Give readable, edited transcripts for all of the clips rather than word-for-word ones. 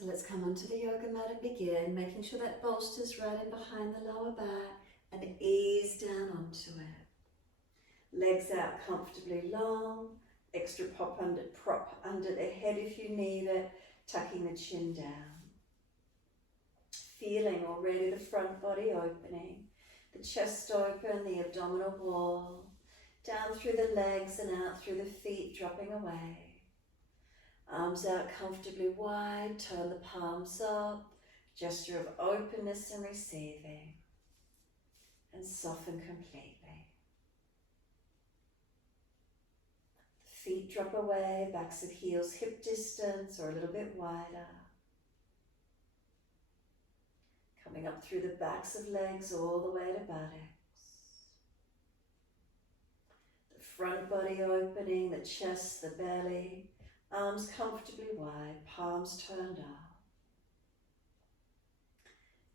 So let's come onto the yoga mat and begin, making sure that bolster's right in behind the lower back and ease down onto it. Legs out comfortably long, extra prop under the head if you need it, tucking the chin down. Feeling already the front body opening, the chest open, the abdominal wall, down through the legs and out through the feet, dropping away. Arms out comfortably wide, turn the palms up, gesture of openness and receiving, and soften completely. The feet drop away, backs of heels hip distance or a little bit wider. Coming up through the backs of legs all the way to buttocks. The front body opening, the chest, the belly. Arms comfortably wide, palms turned up.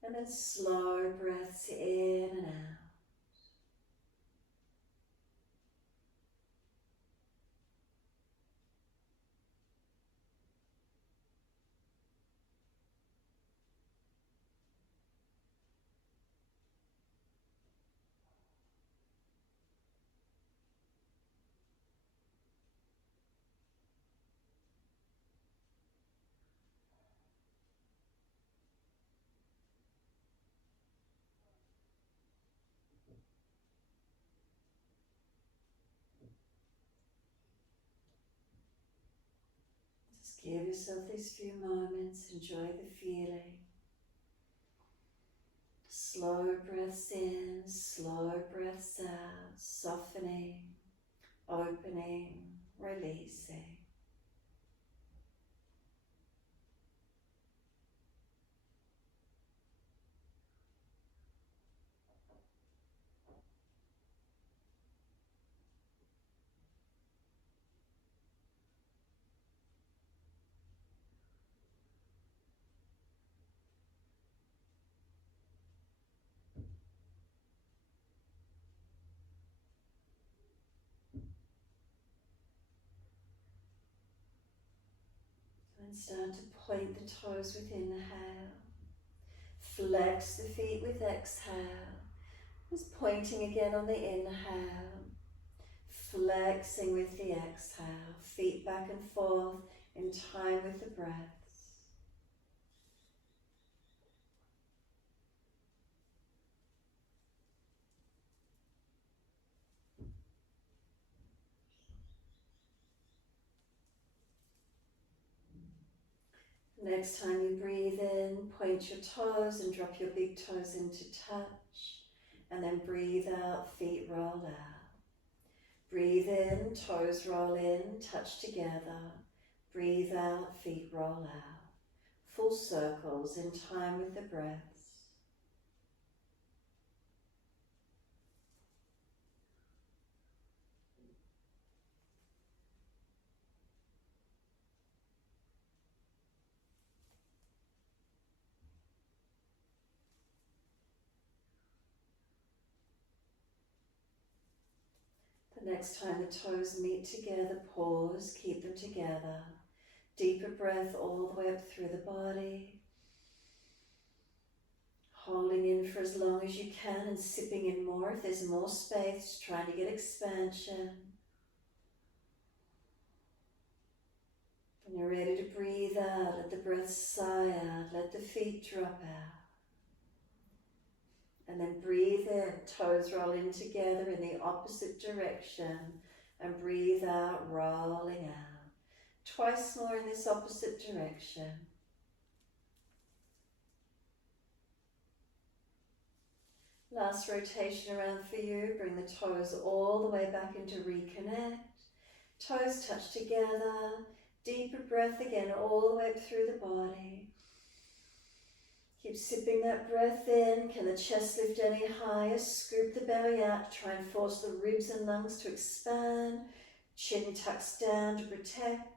And then slow breaths in and out. Just give yourself these few moments, enjoy the feeling. Slow breaths in, slow breaths out, softening, opening, releasing. And start to point the toes with inhale. Flex the feet with exhale. Just pointing again on the inhale. Flexing with the exhale. Feet back and forth in time with the breaths. Next time you breathe in, point your toes and drop your big toes into touch. And then breathe out, feet roll out. Breathe in, toes roll in, touch together. Breathe out, feet roll out. Full circles in time with the breaths. The next time the toes meet together, pause, keep them together. Deeper breath all the way up through the body. Holding in for as long as you can and sipping in more if there's more space, trying to get expansion. When you're ready to breathe out, let the breath sigh out, let the feet drop out. And then breathe in, toes roll in together in the opposite direction. And breathe out, rolling out. Twice more in this opposite direction. Last rotation around for you. Bring the toes all the way back into reconnect. Toes touch together. Deeper breath again all the way up through the body. Keep sipping that breath in. Can the chest lift any higher? Scoop the belly out to try and force the ribs and lungs to expand. Chin tucks down to protect.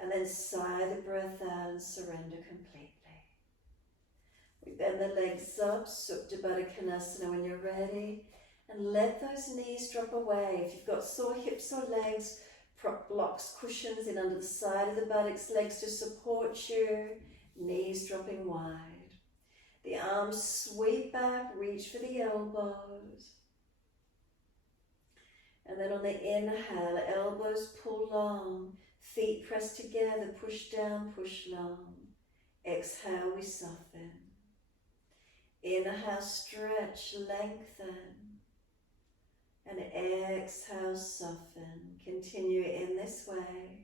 And then sigh the breath out and surrender completely. We bend the legs up, Supta Baddha Konasana when you're ready. And let those knees drop away. If you've got sore hips or legs, prop blocks, cushions in under the side of the buttocks, legs to support you. knees dropping wide. The arms sweep back, reach for the elbows. And then on the inhale, elbows pull long, feet press together, push down, push long. Exhale, we soften. Inhale, stretch, lengthen. And exhale, soften. Continue in this way.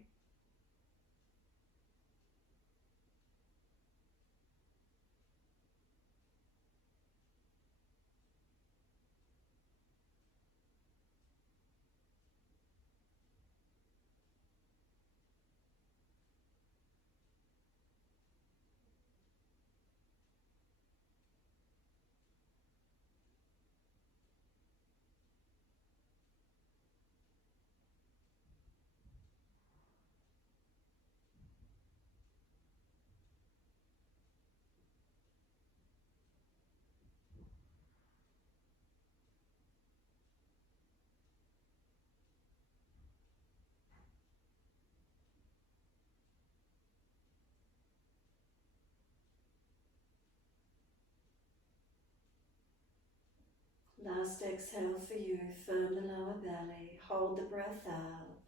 Last exhale for you, firm the lower belly, hold the breath out.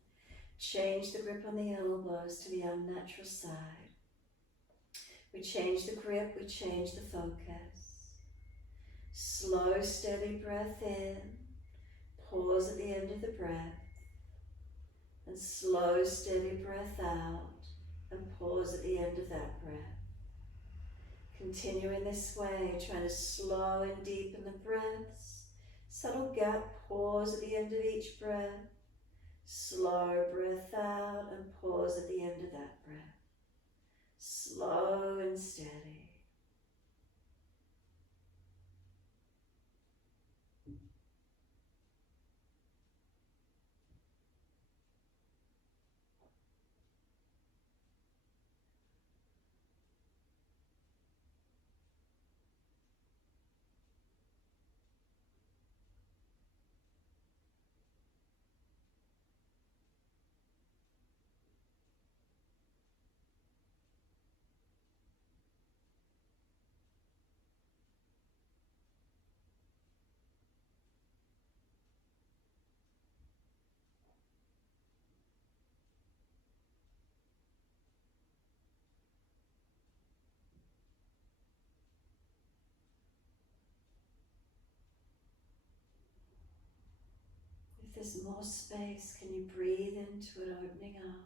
Change the grip on the elbows to the unnatural side. We change the grip, we change the focus. Slow, steady breath in. Pause at the end of the breath. And slow, steady breath out. And pause at the end of that breath. Continue in this way, trying to slow and deepen the breaths. Subtle gap, pause at the end of each breath. Slow breath out and pause at the end of that breath. Slow and steady. If there's more space, can you breathe into it, opening up?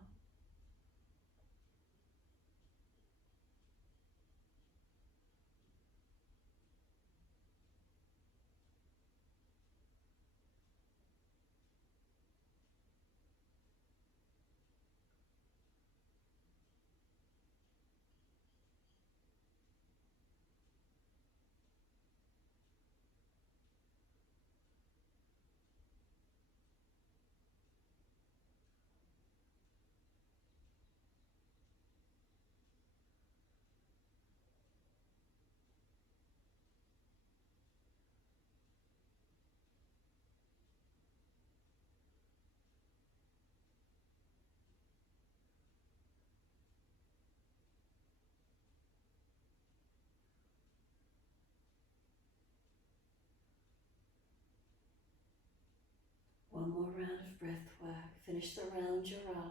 One more round of breath work. Finish the round you're on.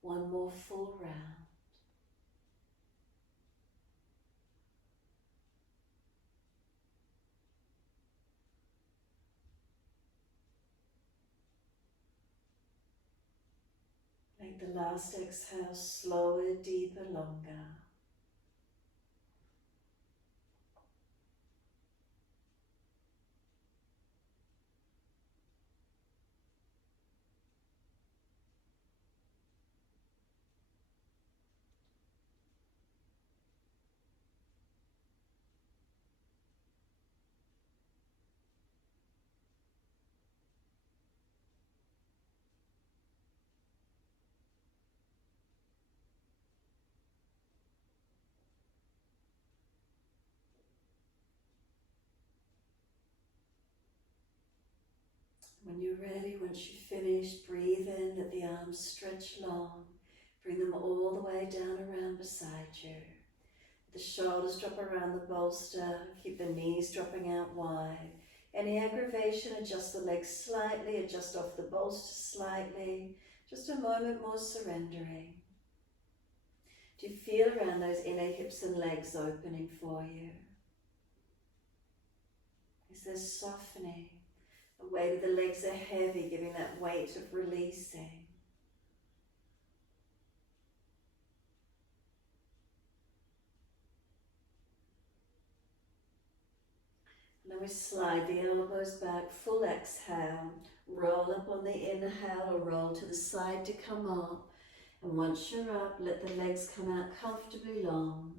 One more full round. Make the last exhale slower, deeper, longer. When you're ready, once you finish, breathe in, let the arms stretch long. Bring them all the way down around beside you. The shoulders drop around the bolster. Keep the knees dropping out wide. Any aggravation, adjust the legs slightly, adjust off the bolster slightly. Just a moment more surrendering. Do you feel around those inner hips and legs opening for you? Is there softening? The weight of the legs are heavy, giving that weight of releasing. And then we slide the elbows back, full exhale. Roll up on the inhale or roll to the side to come up. And once you're up, let the legs come out comfortably long.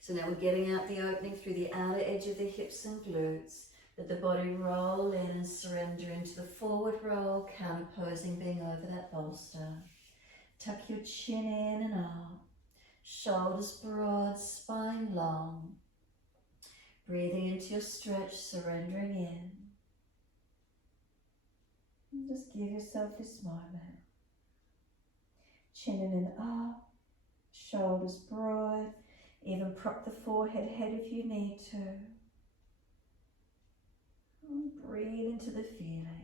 So now we're getting out the opening through the outer edge of the hips and glutes. Let the body roll in and surrender into the forward roll, counterposing, being over that bolster. Tuck your chin in and up. Shoulders broad, spine long. Breathing into your stretch, surrendering in. And just give yourself this moment. Chin in and up, shoulders broad. Even prop the forehead head if you need to. And breathe into the feeling.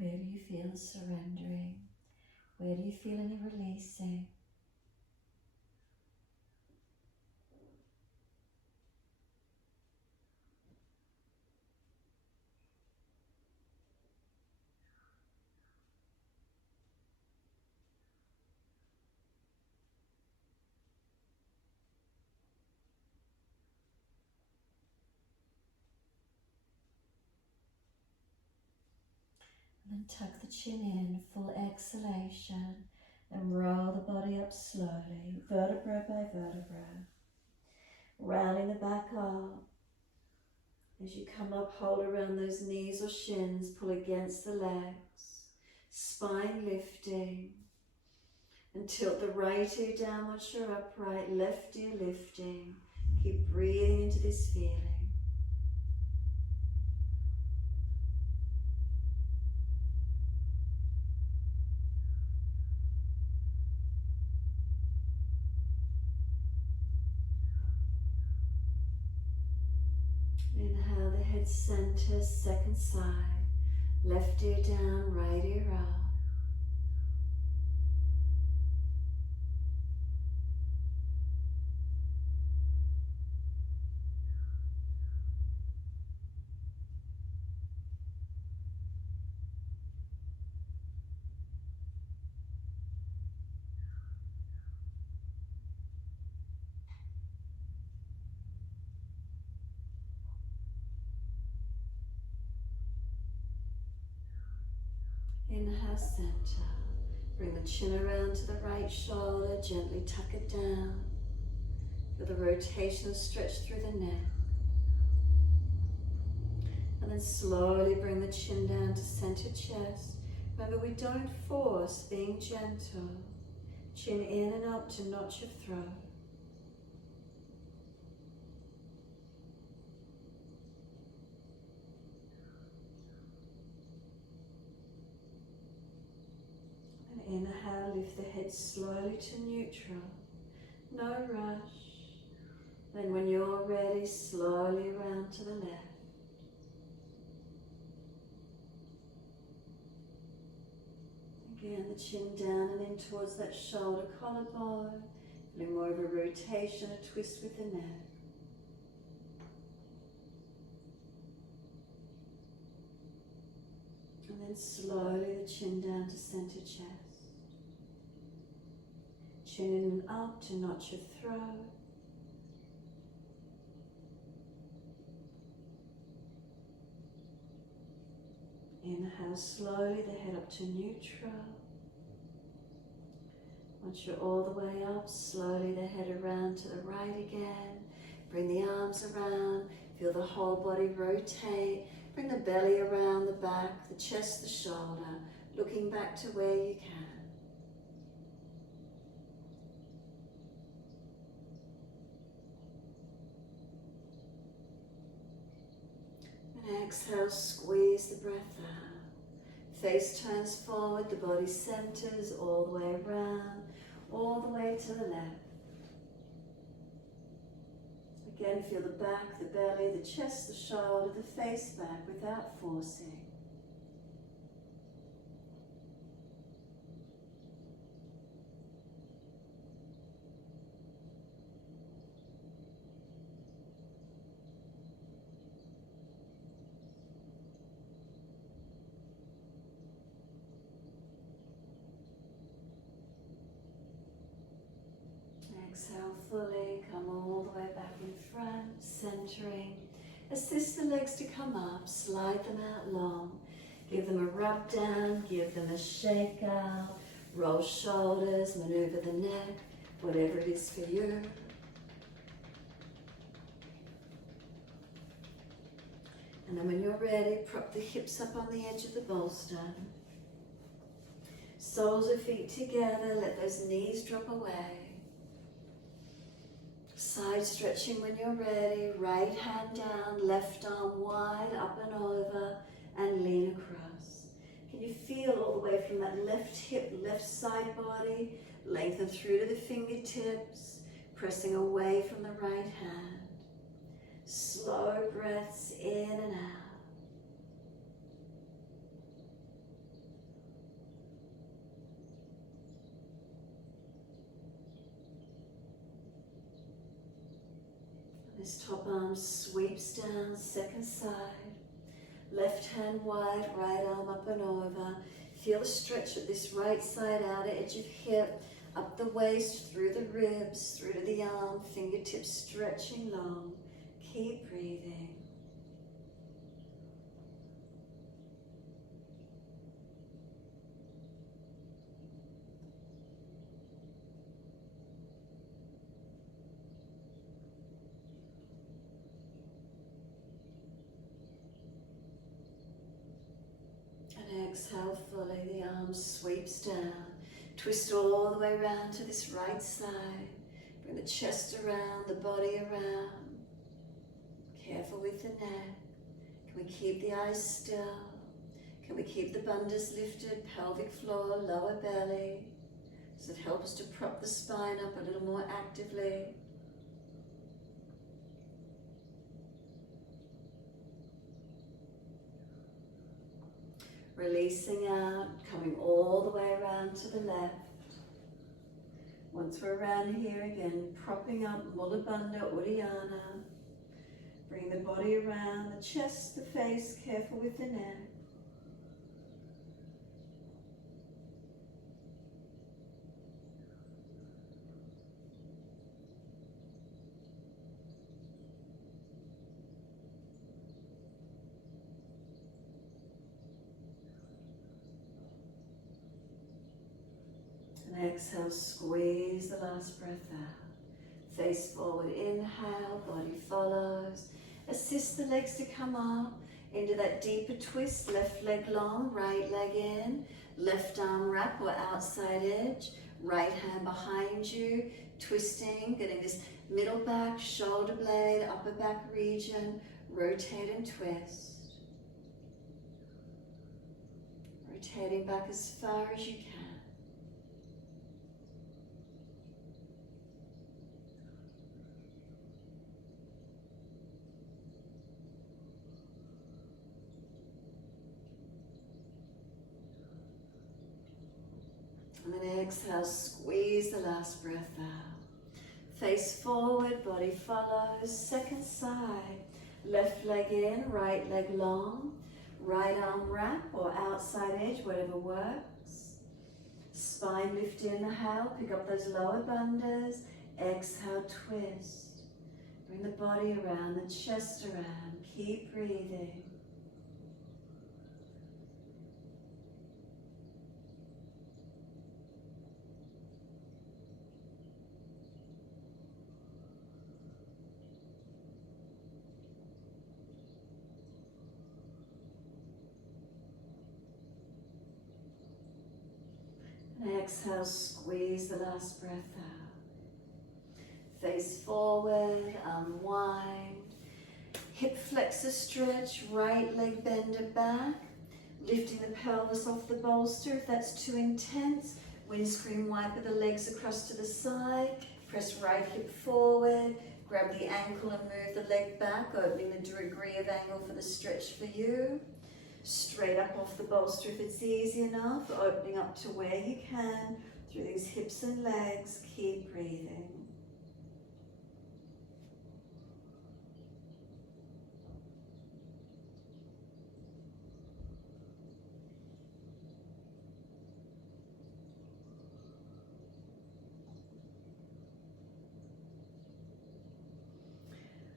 Where do you feel surrendering? Where do you feel any releasing? And then tuck the chin in, full exhalation, and roll the body up slowly, vertebra by vertebra. Rounding the back up. As you come up, hold around those knees or shins, pull against the legs, spine lifting, and tilt the right ear down once you're upright, left ear lifting. Keep breathing into this feeling. Inhale, the head center, second side. Left ear down, right ear up. Inhale, center. Bring the chin around to the right shoulder, gently tuck it down. Feel the rotation stretch through the neck. And then slowly bring the chin down to center chest. Remember, we don't force, being gentle. Chin in and up to notch your throat. And inhale, lift the head slowly to neutral. No rush. Then when you're ready, slowly round to the left. Again, the chin down and in towards that shoulder collarbone. Feeling more of a rotation, a twist with the neck. And then slowly the chin down to center chest. Chin up to notch your throat. Inhale slowly, the head up to neutral. Once you're all the way up, slowly the head around to the right again. Bring the arms around, feel the whole body rotate. Bring the belly around the back, the chest, the shoulder, looking back to where you can. And exhale, squeeze the breath out. Face turns forward, the body centers all the way around, all the way to the left. Again, feel the back, the belly, the chest, the shoulder, the face back without forcing. Exhale fully, come all the way back in front, centering. Assist the legs to come up, slide them out long. Give them a rub down, give them a shake out. Roll shoulders, maneuver the neck, whatever it is for you. And then when you're ready, prop the hips up on the edge of the bolster. Soles of feet together, let those knees drop away. Side stretching when you're ready, right hand down, left arm wide, up and over, and lean across. Can you feel all the way from that left hip, left side body, lengthen through to the fingertips, pressing away from the right hand. Slow breaths in and out. This top arm sweeps down, second side. Left hand wide, right arm up and over. Feel the stretch of this right side outer edge of hip, up the waist, through the ribs, through to the arm, fingertips stretching long. Keep breathing. Exhale fully, the arm sweeps down. Twist all the way around to this right side. Bring the chest around, the body around. Careful with the neck. Can we keep the eyes still? Can we keep the bandhas lifted, pelvic floor, lower belly? Does it help us to prop the spine up a little more actively? Releasing out, coming all the way around to the left. Once we're around here again, propping up Mula Bandha Uddiyana. Bring the body around, the chest, the face, careful with the neck. And exhale, squeeze the last breath out. Face forward, inhale, body follows. Assist the legs to come up into that deeper twist, left leg long, right leg in, left arm wrap or outside edge, right hand behind you, twisting, getting this middle back, shoulder blade, upper back region, rotate and twist. Rotating back as far as you can. And then exhale, squeeze the last breath out. Face forward, body follows, second side. Left leg in, right leg long. Right arm wrap or outside edge, whatever works. Spine lift, inhale, pick up those lower bandhas. Exhale, twist. Bring the body around, the chest around. Keep breathing. And exhale, squeeze the last breath out. Face forward, unwind. Hip flexor stretch, right leg bender back. Lifting the pelvis off the bolster. If that's too intense, windscreen wiper the legs across to the side. Press right hip forward. Grab the ankle and move the leg back, opening the degree of angle for the stretch for you. Straight up off the bolster if it's easy enough, opening up to where you can through these hips and legs. Keep breathing.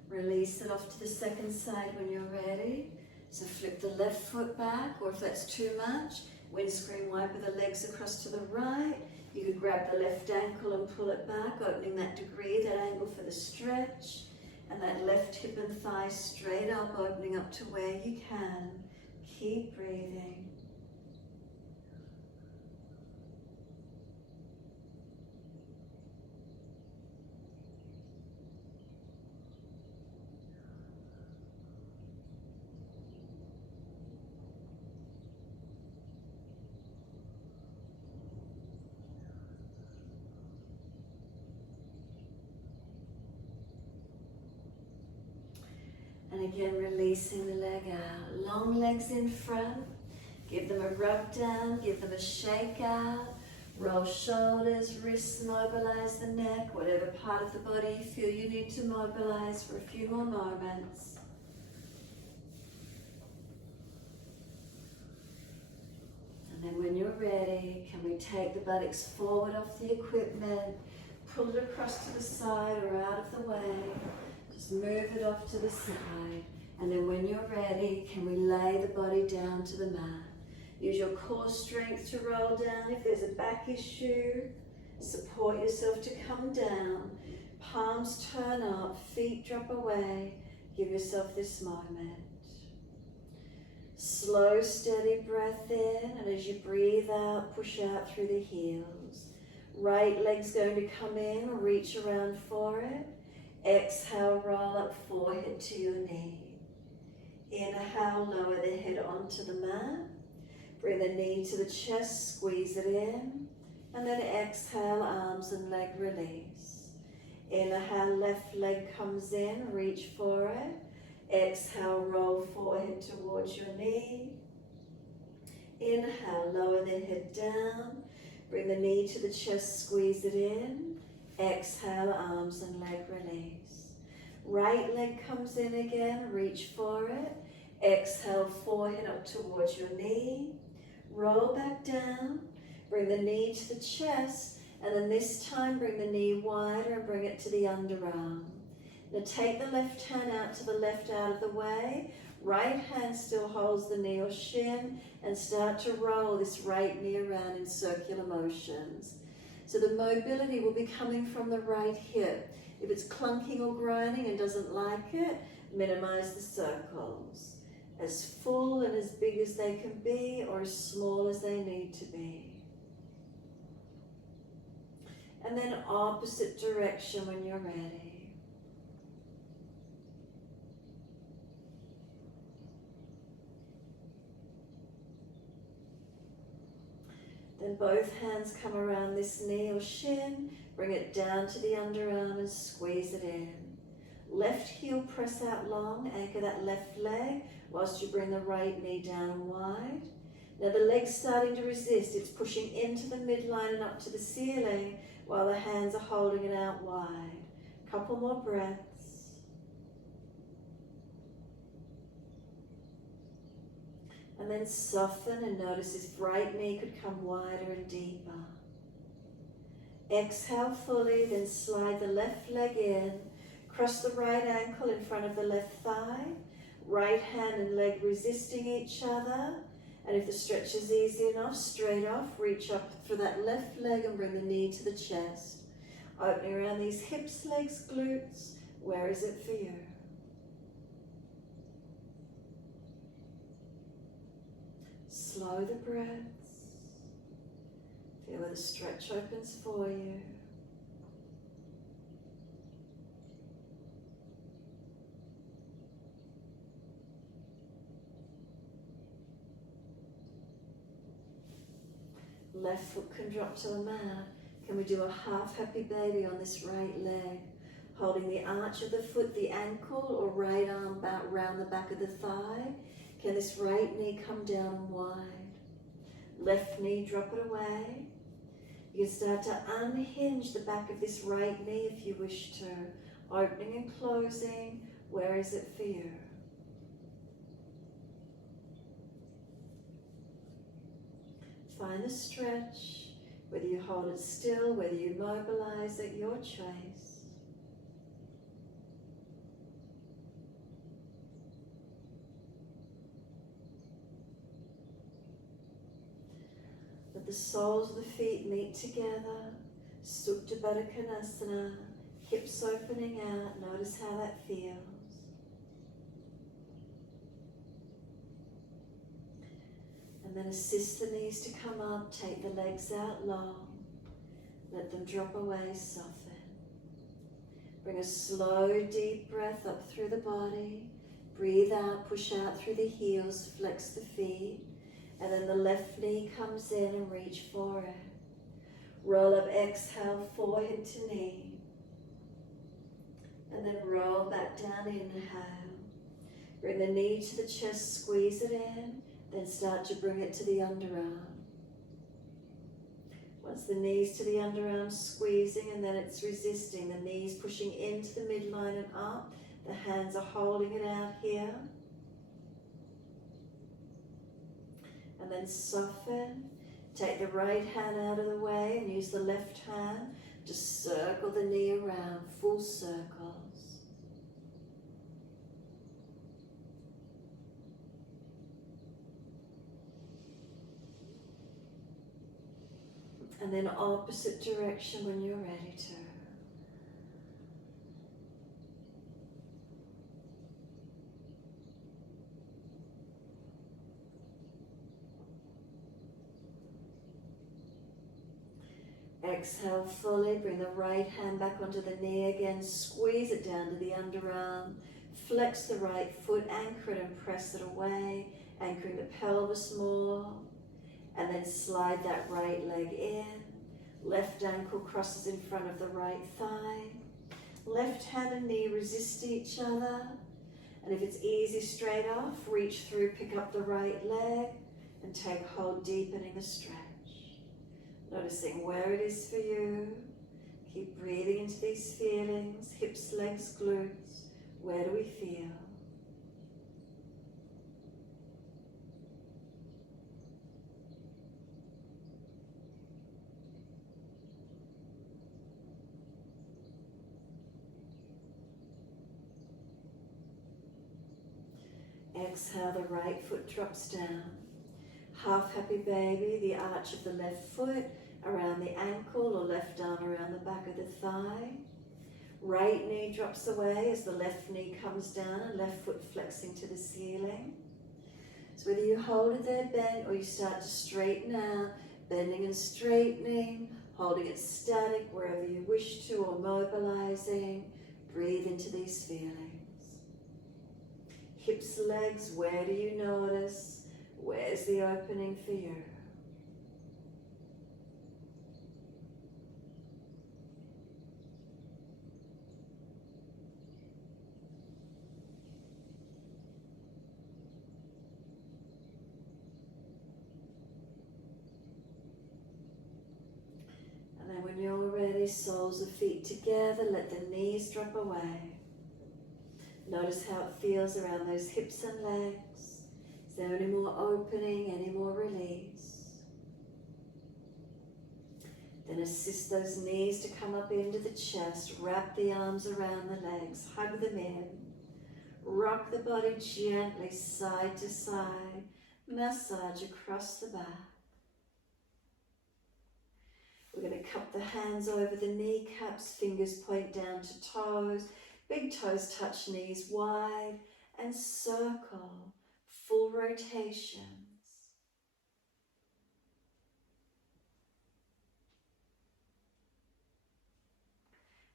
Release it off to the second side when you're ready. So flip the left foot back, or if that's too much, windscreen wiper the legs across to the right. You could grab the left ankle and pull it back, opening that degree, that angle for the stretch. And that left hip and thigh straight up, opening up to where you can. Keep breathing. And again, releasing the leg out. Long legs in front. Give them a rub down, give them a shake out. Roll shoulders, wrists, mobilize the neck. Whatever part of the body you feel you need to mobilize for a few more moments. And then when you're ready, can we take the buttocks forward off the equipment, pull it across to the side or out of the way. Just move it off to the side. And then when you're ready, can we lay the body down to the mat? Use your core strength to roll down. If there's a back issue, support yourself to come down. Palms turn up, feet drop away. Give yourself this moment. Slow, steady breath in, and as you breathe out, push out through the heels. Right leg's going to come in, reach around for it. Exhale, roll up forehead to your knee. Inhale, lower the head onto the mat. Bring the knee to the chest, squeeze it in. And then exhale, arms and leg release. Inhale, left leg comes in, reach for it. Exhale, roll forehead towards your knee. Inhale, lower the head down. Bring the knee to the chest, squeeze it in. Exhale, arms and leg release. Right leg comes in again, reach for it. Exhale, forehead up towards your knee. Roll back down. Bring the knee to the chest, and then this time bring the knee wider and bring it to the underarm. Now take the left hand out to the left out of the way. Right hand still holds the knee or shin, and start to roll this right knee around in circular motions. So the mobility will be coming from the right hip. If it's clunking or groaning and doesn't like it, minimize the circles. As full and as big as they can be, or as small as they need to be. And then opposite direction when you're ready. Then both hands come around this knee or shin, bring it down to the underarm and squeeze it in. Left heel press out long, anchor that left leg whilst you bring the right knee down wide. Now the leg's starting to resist, it's pushing into the midline and up to the ceiling while the hands are holding it out wide. Couple more breaths. And then soften and notice this right knee could come wider and deeper. Exhale fully, then slide the left leg in. Cross the right ankle in front of the left thigh. Right hand and leg resisting each other. And if the stretch is easy enough, straight off, reach up for that left leg and bring the knee to the chest. Opening around these hips, legs, glutes. Where is it for you? Slow the breaths. Feel where the stretch opens for you. Left foot can drop to the mat. Can we do a half happy baby on this right leg? Holding the arch of the foot, the ankle, or right arm about round the back of the thigh. Can this right knee come down and wide? Left knee, drop it away. You can start to unhinge the back of this right knee if you wish to. Opening and closing. Where is it for you? Find the stretch, whether you hold it still, whether you mobilize it, your choice. Let the soles of the feet meet together, Supta Baddha Konasana, hips opening out, notice how that feels. And then assist the knees to come up, take the legs out long, let them drop away, soften. Bring a slow, deep breath up through the body. Breathe out, push out through the heels, flex the feet. And then the left knee comes in and reach for it. Roll up, exhale, forehead to knee. And then roll back down, inhale. Bring the knee to the chest, squeeze it in. Then start to bring it to the underarm. Once the knees to the underarm, squeezing, and then it's resisting. The knees pushing into the midline and up. The hands are holding it out here. And then soften. Take the right hand out of the way and use the left hand to circle the knee around, full circles. And then opposite direction when you're ready to. Exhale fully, bring the right hand back onto the knee again, squeeze it down to the underarm, flex the right foot, anchor it and press it away, anchoring the pelvis more. And then slide that right leg in. Left ankle crosses in front of the right thigh. Left hand and knee resist each other. And if it's easy, straight off, reach through, pick up the right leg, and take hold, deepening the stretch. Noticing where it is for you. Keep breathing into these feelings, hips, legs, glutes. Where do we feel? Exhale, the right foot drops down. Half happy baby, the arch of the left foot around the ankle or left arm around the back of the thigh. Right knee drops away as the left knee comes down and left foot flexing to the ceiling. So whether you hold it there bent or you start to straighten out, bending and straightening, holding it static wherever you wish to or mobilizing, breathe into these feelings. Hips, legs, where do you notice? Where's the opening for you? And then when you're ready, soles of feet together, let the knees drop away. Notice how it feels around those hips and legs. Is there any more opening, any more release? Then assist those knees to come up into the chest, wrap the arms around the legs, hug them in. Rock the body gently side to side, massage across the back. We're going to cup the hands over the kneecaps, fingers point down to toes, big toes touch knees wide, and circle, full rotations.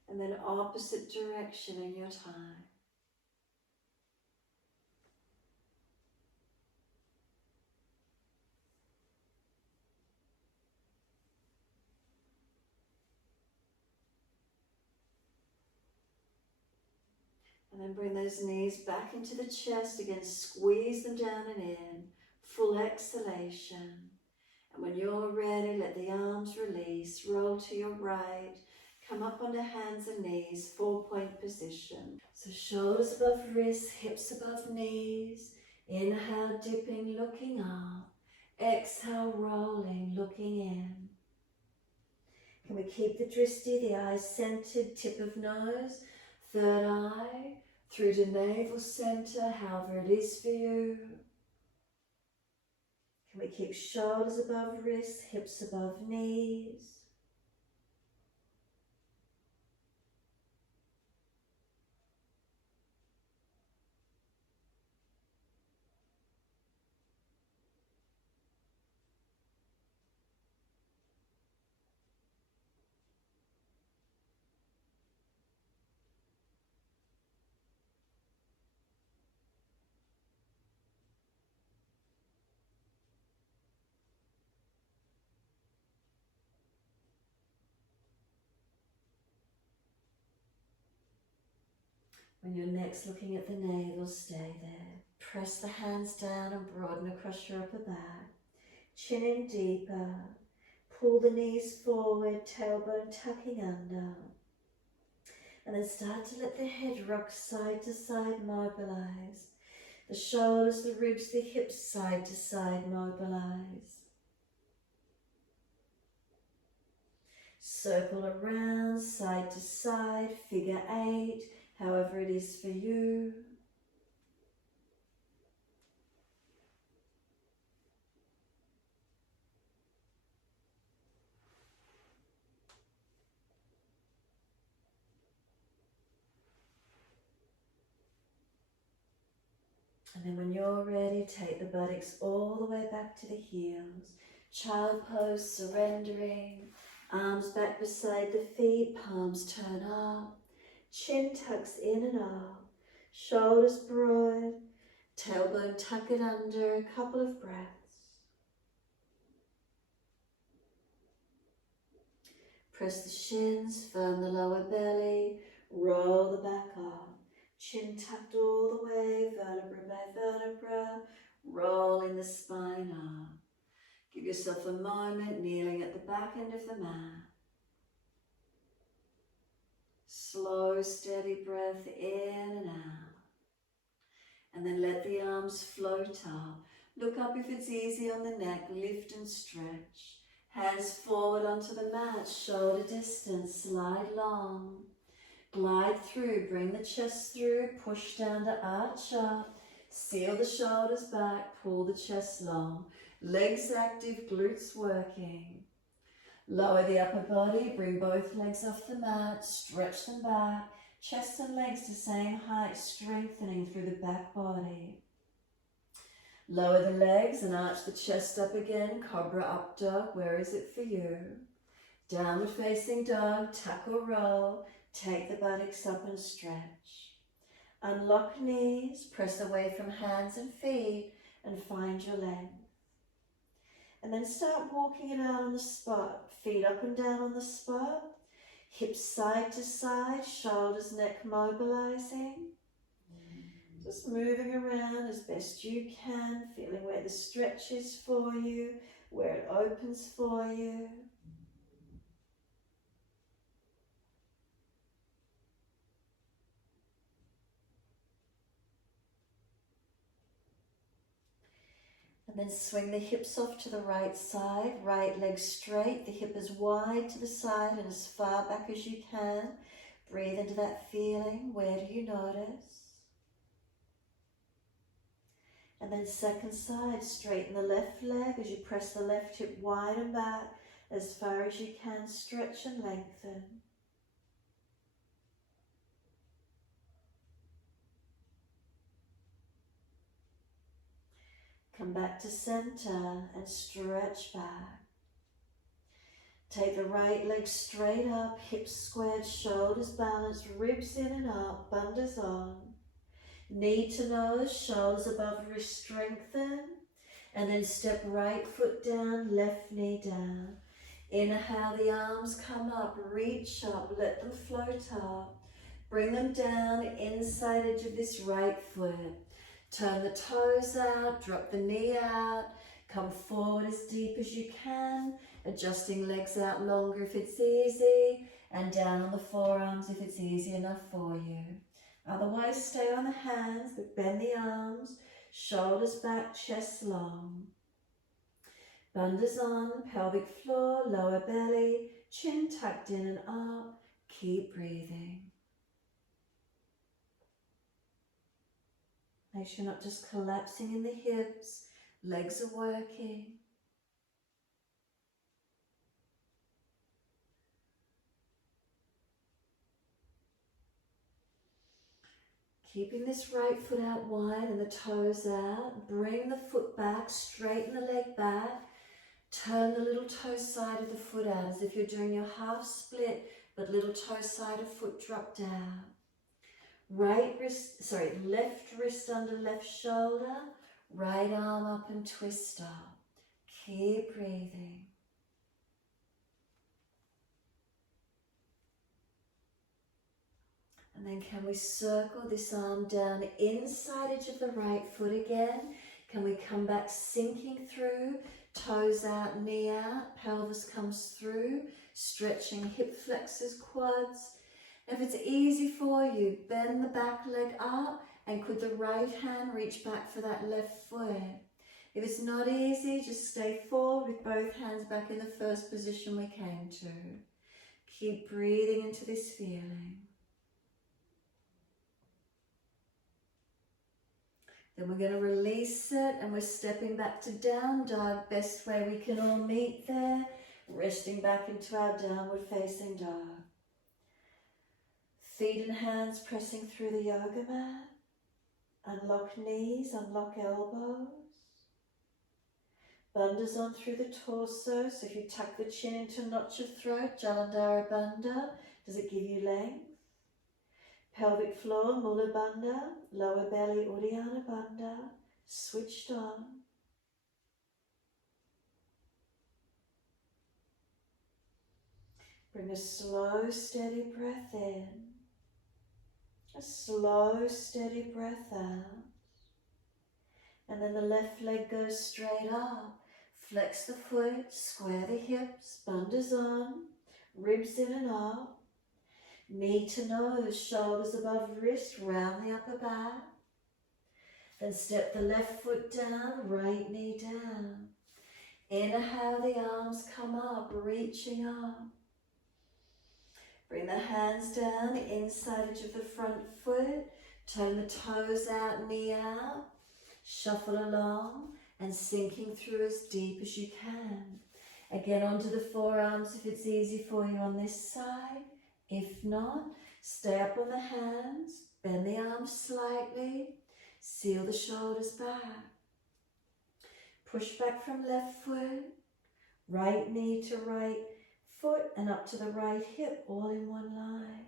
And then opposite direction in your time. And then bring those knees back into the chest again, squeeze them down and in, full exhalation. And when you're ready, let the arms release, roll to your right, come up onto hands and knees, 4-point position. So shoulders above wrists, hips above knees. Inhale, dipping, looking up. Exhale, rolling, looking in. Can we keep the drishti, the eyes centered, tip of nose, third eye, through to navel center, however it is for you. Can we keep shoulders above wrists, hips above knees? When you're next looking at the navel, stay there. Press the hands down and broaden across your upper back. Chin in deeper. Pull the knees forward, tailbone tucking under. And then start to let the head rock side to side, mobilize. The shoulders, the ribs, the hips side to side, mobilize. Circle around, side to side, figure 8, however it is for you. And then when you're ready, take the buttocks all the way back to the heels. Child pose, surrendering. Arms back beside the feet, palms turn up. Chin tucks in and up. Shoulders broad. Tailbone tuck it under, a couple of breaths. Press the shins, firm the lower belly, roll the back up. Chin tucked all the way, vertebra by vertebra, rolling the spine up. Give yourself a moment, kneeling at the back end of the mat. Slow, steady breath in and out. And then let the arms float up. Look up if it's easy on the neck, lift and stretch. Hands forward onto the mat, shoulder distance, slide long. Glide through, bring the chest through, push down to arch up. Seal the shoulders back, pull the chest long. Legs active, glutes working. Lower the upper body, bring both legs off the mat, stretch them back. Chest and legs to same height, strengthening through the back body. Lower the legs and arch the chest up again, cobra up dog, where is it for you? Downward facing dog, tuck or roll, take the buttocks up and stretch. Unlock knees, press away from hands and feet and find your length. And then start walking it out on the spot, feet up and down on the spot, hips side to side, shoulders, neck mobilizing. Just moving around as best you can, feeling where the stretch is for you, where it opens for you. Then swing the hips off to the right side, right leg straight, the hip as wide to the side and as far back as you can. Breathe into that feeling. Where do you notice? And then second side, straighten the left leg as you press the left hip wide and back as far as you can. Stretch and lengthen. Come back to center and stretch back. Take the right leg straight up, hips squared, shoulders balanced, ribs in and up, bandhas on. Knee to nose, shoulders above wrist, strengthen. And then step right foot down, left knee down. Inhale, the arms come up, reach up, let them float up. Bring them down, inside edge of this right foot. Turn the toes out, drop the knee out. Come forward as deep as you can, adjusting legs out longer if it's easy, and down on the forearms if it's easy enough for you. Otherwise, stay on the hands, but bend the arms, shoulders back, chest long. Bandhas on, pelvic floor, lower belly, chin tucked in and up. Keep breathing. Make sure you're not just collapsing in the hips, legs are working. Keeping this right foot out wide and the toes out. Bring the foot back, straighten the leg back. Turn the little toe side of the foot out as if you're doing your half split, but little toe side of foot drop down. Left wrist under left shoulder, right arm up and twist up. Keep breathing. And then can we circle this arm down inside edge of the right foot again? Can we come back sinking through, toes out, knee out, pelvis comes through, stretching hip flexors, quads. If it's easy for you, bend the back leg up and could the right hand reach back for that left foot. If it's not easy, just stay forward with both hands back in the first position we came to. Keep breathing into this feeling. Then we're going to release it and we're stepping back to down dog, best way we can all meet there. Resting back into our downward facing dog. Feet and hands pressing through the yoga mat. Unlock knees, unlock elbows. Bandhas on through the torso. So if you tuck the chin into notch of throat, Jalandhara Bandha, does it give you length? Pelvic floor, Mula Bandha. Lower belly, Uddiyana Bandha. Switched on. Bring a slow, steady breath in. A slow, steady breath out. And then the left leg goes straight up. Flex the foot, square the hips, bandhas on, ribs in and up. Knee to nose, shoulders above wrist, round the upper back. Then step the left foot down, right knee down. Inhale, the arms come up, reaching up. Bring the hands down, inside edge of the front foot. Turn the toes out, knee out. Shuffle along and sinking through as deep as you can. Again, onto the forearms if it's easy for you on this side. If not, stay up on the hands, bend the arms slightly, seal the shoulders back. Push back from left foot, right knee to right foot and up to the right hip, all in one line.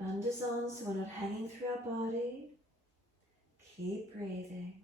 Bandhas on so we're not hanging through our body. Keep breathing.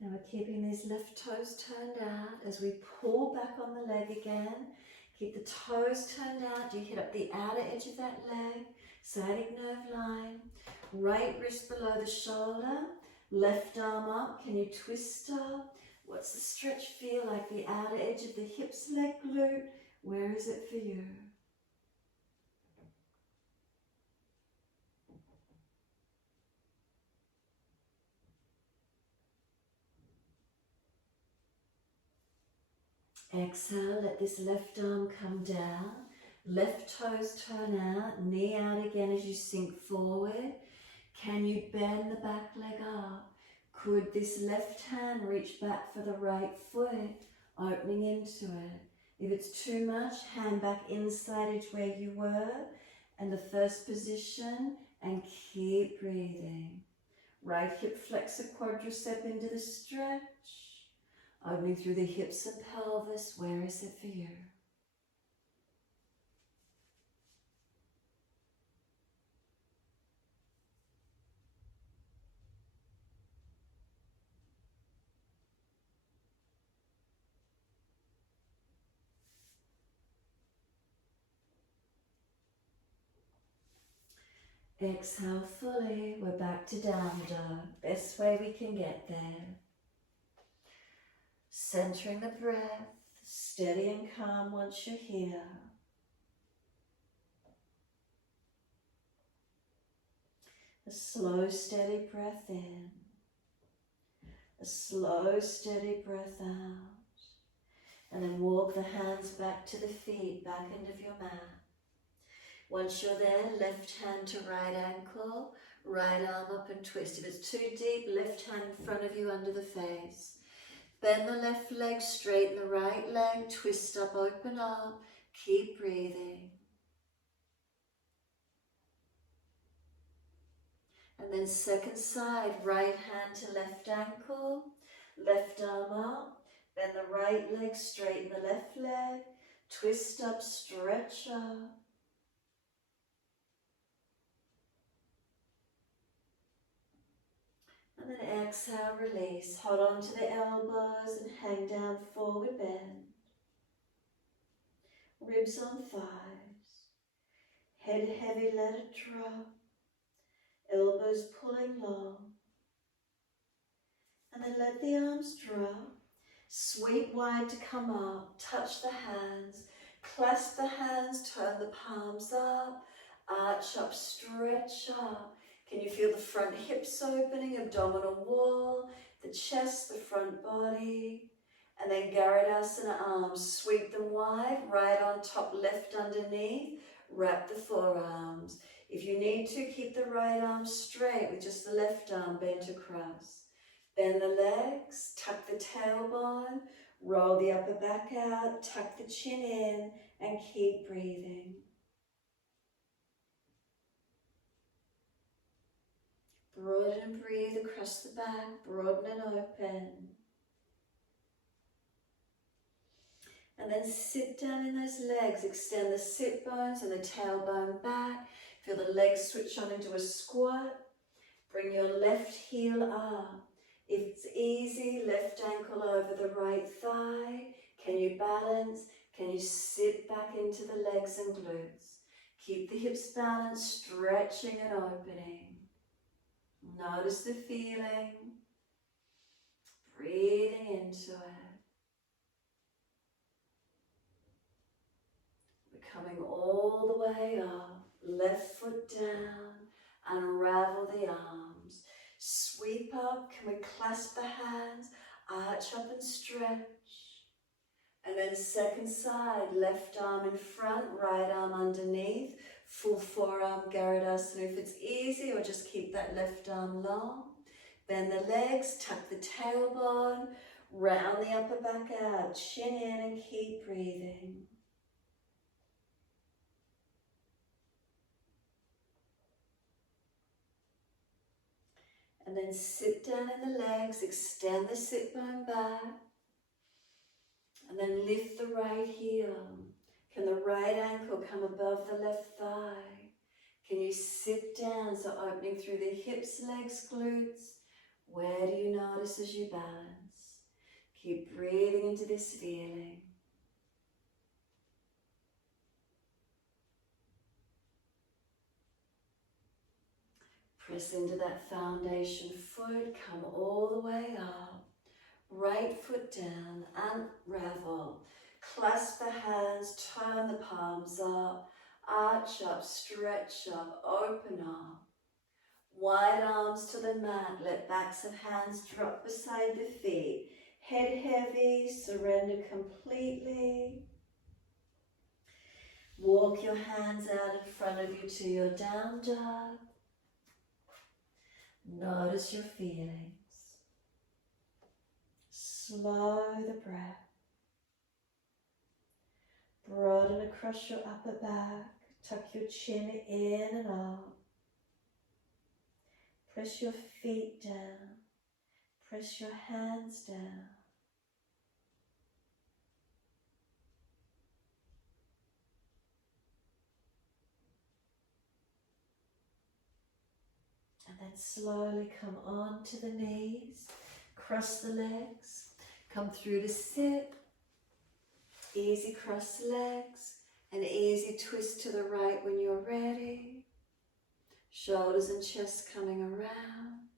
Now we're keeping these left toes turned out as we pull back on the leg again. Keep the toes turned out. You hit up the outer edge of that leg, sciatic nerve line. Right wrist below the shoulder, left arm up. Can you twist up? What's the stretch feel like? The outer edge of the hips, leg, glute. Where is it for you? Exhale, let this left arm come down. Left toes turn out, knee out again as you sink forward. Can you bend the back leg up? Could this left hand reach back for the right foot, opening into it? If it's too much, hand back inside edge where you were, and the first position, and keep breathing. Right hip flexor quadricep into the stretch. Opening through the hips and pelvis. Where is it for you? Exhale fully. We're back to down dog. Best way we can get there. Centering the breath. Steady and calm once you're here. A slow, steady breath in. A slow, steady breath out. And then walk the hands back to the feet, back end of your mat. Once you're there, left hand to right ankle, right arm up and twist. If it's too deep, left hand in front of you under the face. Bend the left leg, straighten the right leg, twist up, open up, keep breathing. And then second side, right hand to left ankle, left arm up, bend the right leg, straighten the left leg, twist up, stretch up. And then exhale, release. Hold on to the elbows and hang down, forward bend. Ribs on thighs. Head heavy, let it drop. Elbows pulling long. And then let the arms drop. Sweep wide to come up. Touch the hands. Clasp the hands, turn the palms up. Arch up, stretch up. Can you feel the front hips opening, abdominal wall, the chest, the front body? And then Garudasana arms, sweep them wide, right on top, left underneath, wrap the forearms. If you need to, keep the right arm straight with just the left arm bent across. Bend the legs, tuck the tailbone, roll the upper back out, tuck the chin in, and keep breathing. Broaden and breathe across the back, broaden and open. And then sit down in those legs, extend the sit bones and the tailbone back. Feel the legs switch on into a squat. Bring your left heel up. If it's easy, left ankle over the right thigh. Can you balance? Can you sit back into the legs and glutes? Keep the hips balanced, stretching and opening. Notice the feeling. Breathing into it. We're coming all the way up. Left foot down. Unravel the arms. Sweep up. Can we clasp the hands? Arch up and stretch. And then second side. Left arm in front. Right arm underneath. Full forearm Garudasana if it's easy, or just keep that left arm long. Bend the legs. Tuck the tailbone. Round the upper back out. Chin in and keep breathing. And then sit down in the legs, extend the sit bone back, and then lift the right heel. Can the right ankle come above the left thigh? Can you sit down, so opening through the hips, legs, glutes? Where do you notice as you balance? Keep breathing into this feeling. Press into that foundation foot, come all the way up. Right foot down, unravel. Clasp the hands, turn the palms up, arch up, stretch up, open up. Wide arms to the mat, let backs of hands drop beside the feet. Head heavy, surrender completely. Walk your hands out in front of you to your down dog. Notice your feelings. Slow the breath. Broaden across your upper back. Tuck your chin in and up. Press your feet down. Press your hands down. And then slowly come onto the knees. Cross the legs. Come through to sit. Easy cross the legs. An easy twist to the right when you're ready. Shoulders and chest coming around.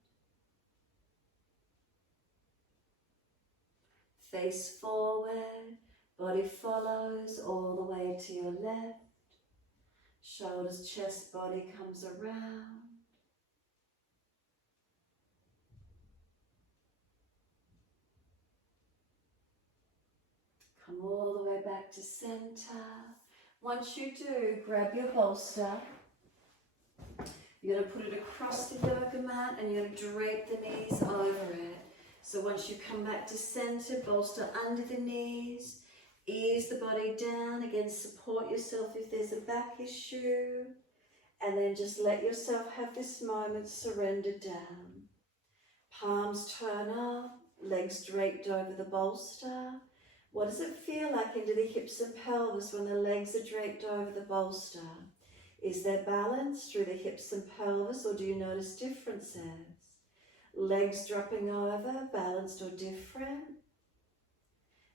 Face forward. Body follows all the way to your left. Shoulders, chest, body comes around. Come all the way back to center. Once you do, grab your bolster. You're going to put it across the yoga mat and you're going to drape the knees over it. So once you come back to center, bolster under the knees. Ease the body down. Again, support yourself if there's a back issue. And then just let yourself have this moment, surrender down. Palms turn up, legs draped over the bolster. What does it feel like into the hips and pelvis when the legs are draped over the bolster? Is there balance through the hips and pelvis, or do you notice differences? Legs dropping over, balanced or different?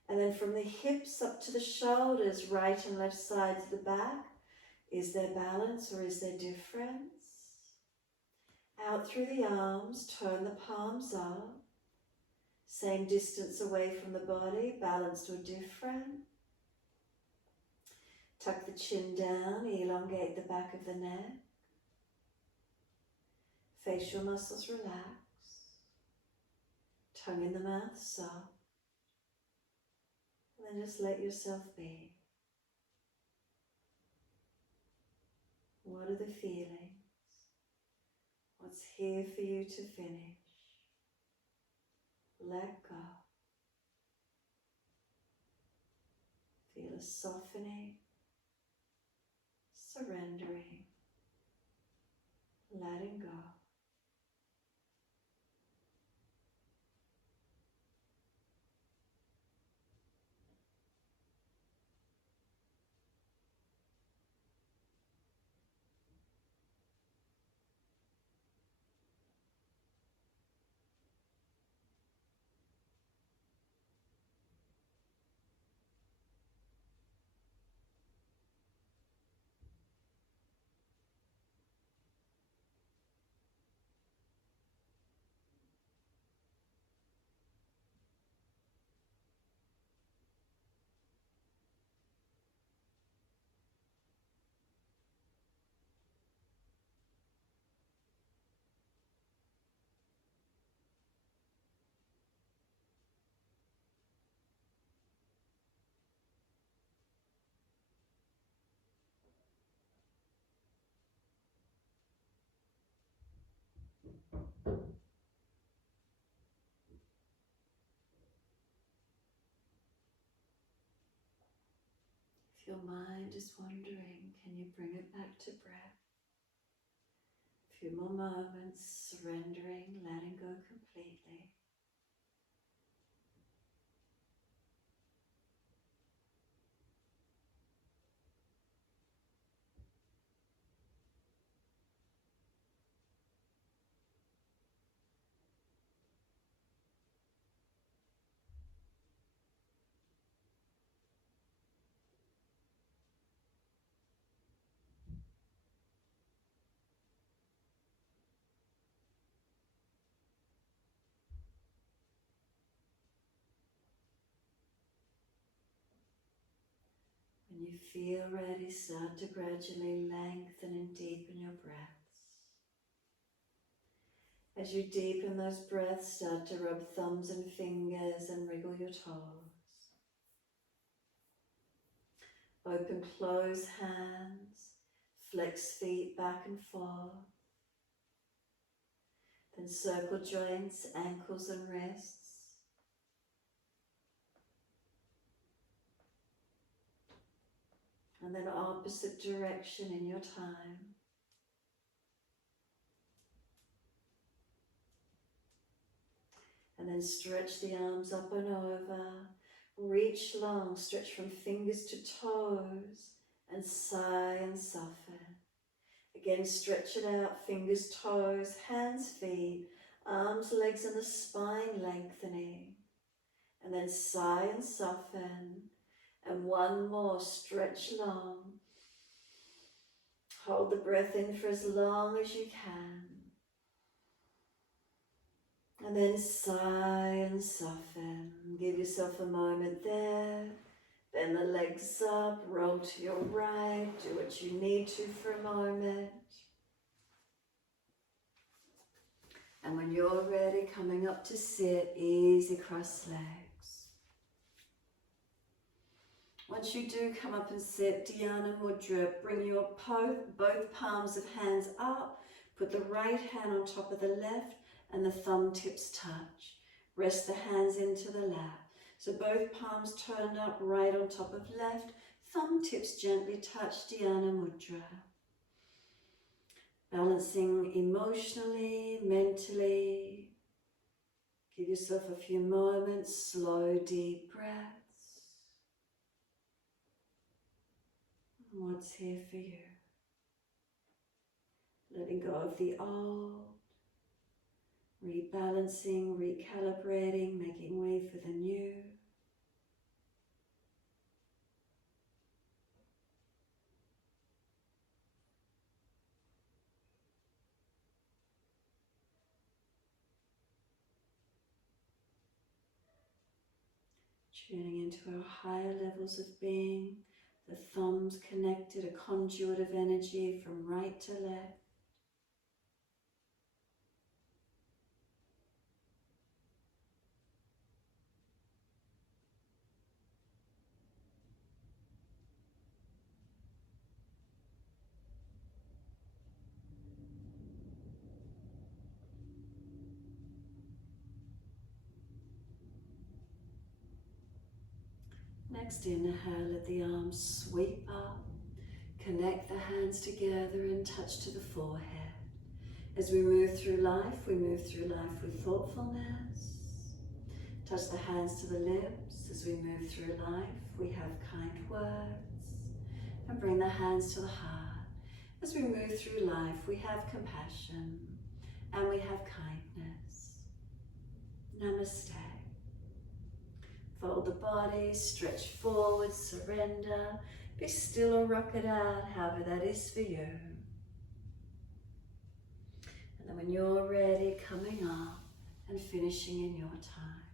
And then from the hips up to the shoulders, right and left sides of the back, is there balance or is there difference? Out through the arms, turn the palms up. Same distance away from the body, balanced or different. Tuck the chin down, elongate the back of the neck. Facial muscles relax. Tongue in the mouth soft. And then just let yourself be. What are the feelings? What's here for you to finish? Let go. Feel a softening, surrendering, letting go. If your mind is wandering, can you bring it back to breath? A few more moments, surrendering, letting go completely. When you feel ready, start to gradually lengthen and deepen your breaths. As you deepen those breaths, start to rub thumbs and fingers and wriggle your toes. Open, close hands, flex feet back and forth. Then circle joints, ankles and wrists. And then opposite direction in your time. And then stretch the arms up and over. Reach long, stretch from fingers to toes. And sigh and soften. Again, stretch it out, fingers, toes, hands, feet, arms, legs and the spine lengthening. And then sigh and soften. And one more, stretch long. Hold the breath in for as long as you can. And then sigh and soften. Give yourself a moment there. Bend the legs up, roll to your right. Do what you need to for a moment. And when you're ready, coming up to sit, easy cross legs. Once you do come up and sit, Dhyana Mudra, bring your both palms of hands up. Put the right hand on top of the left and the thumb tips touch. Rest the hands into the lap. So both palms turned up, right on top of left. Thumb tips gently touch, Dhyana Mudra. Balancing emotionally, mentally. Give yourself a few moments, slow, deep breaths. What's here for you? Letting go of the old. Rebalancing, recalibrating, making way for the new. Tuning into our higher levels of being, the thumbs connected, a conduit of energy from right to left. Next inhale, let the arms sweep up. Connect the hands together and touch to the forehead. As we move through life with thoughtfulness. Touch the hands to the lips. As we move through life, we have kind words. And bring the hands to the heart. As we move through life, we have compassion and we have kindness. Namaste. Fold the body, stretch forward, surrender. Be still or rock it out, however that is for you. And then when you're ready, coming up and finishing in your time.